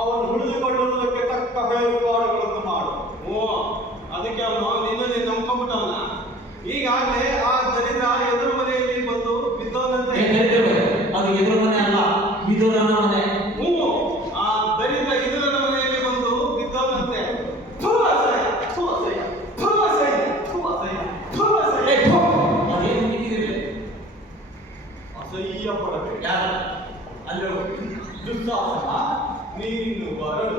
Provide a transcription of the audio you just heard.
ಅವನು ಉಳಿದುಕೊಳ್ಳುವುದಕ್ಕೆ ತಕ್ಕ ಬೇರ್ಪಾಡುಗಳನ್ನು ಮಾಡು. ಓ, ಅದಕ್ಕೆ ಅವನು ನಿನ್ನನ್ನೇ ನಂಬ್ಕೊಂಡ್ಬಿಟ್ಟವನ. ಈಗಾಗಲೇ ಆ ದರಿದ್ರ ಎದುರು ಮನೆಯಲ್ಲಿ ಬಂದು ಬಿದ್ದವನಂತೆ. ಅದು ಎದುರು ಮನೆ ಅಲ್ಲ, ಬಿದೂರನ ಮನೆ. ಹ್ಞೂ, ಆ ದರಿದ್ರ ಎದುರನ ಮನೆಯಲ್ಲಿ ಬಂದು ಬಿದ್ದವನಂತೆ. ಥು ಅಸಹ್ಯ, ಥು ಅಸಹ್ಯ, ಥು ಅಸಹ್ಯ, ಥು ಅಸಹ್ಯ, ಥು ಅಸಹ್ಯ. ಅದೇನು ನಿಂತಿದೆ? ಅಸಹ್ಯ ಪಡಬೇಡ. ಯಾರು? ಅಲ್ಲೋ ದುಸ್ಸಾಹಸ, ನೀನಿನ್ನು ಬರಲು